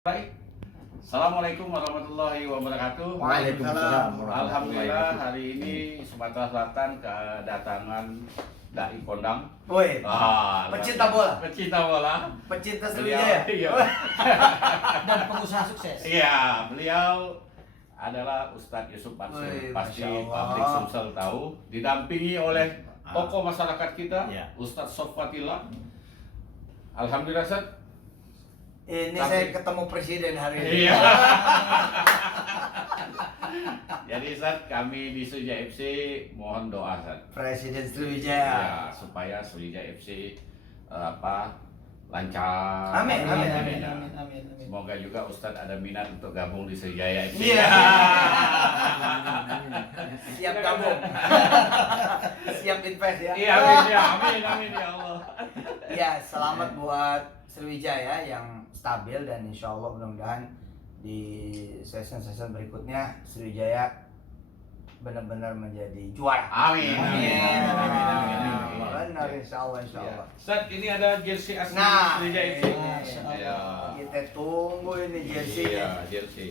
Baik. Assalamualaikum warahmatullahi wabarakatuh. Waalaikumsalam. Alhamdulillah hari ini Sumatera Selatan kedatangan Dai Kondang. Woi, pecinta bola. Pecinta bola. Pecinta Sriwijaya. Iya. Dan pengusaha sukses. Iya, beliau adalah Ustadz Yusuf Mansur. Wih, Pasti Masya Allah. publik Sumsel tahu. Didampingi oleh tokoh masyarakat kita, Iya. Ustadz Sofatila. Alhamdulillah, Ustadz. Ini Tapi- saya ketemu presiden hari ini. Iya. Jadi saat kami di Sriwijaya FC mohon doa Sat. Presiden Ya, Sriwijaya. supaya Sriwijaya FC lancar. Amin, amin, Amin. amin. Semoga juga Ustadz ada minat untuk gabung di Sriwijaya FC. Iya. Siap gabung. Siap invest ya. Iya, amin ya, amin ya Allah. Ya, selamat buat Sriwijaya yang stabil dan insya Allah mudah-mudahan di season-season berikutnya Sriwijaya benar-benar menjadi juara. Amin. Benar insya Allah. Saat ini ada jersey asli Nah, Sriwijaya FC. Masya Allah. Ya. Kita tunggu ini jersey. Iya, jersey.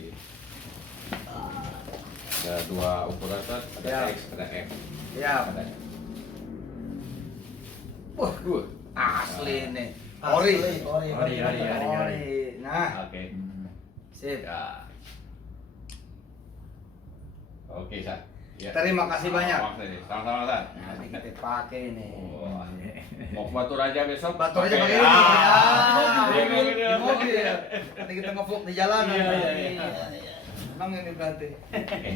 Ada dua ukuran Sat, ada Ya. X, ada M. Ya, Ada. wah, asli nih. Ori. Ori. Nah, Oke. sip. Ya. Oke, Sat. Ya. Terima kasih banyak. Sama-sama, Sat. Nanti kita pakai nih. Wah. Mau ke Batu Raja besok? Batu aja pakai Ah. ini. Di Di mobil. Nanti kita ngevlog di jalan. Iya. Emang ini berarti. Oke.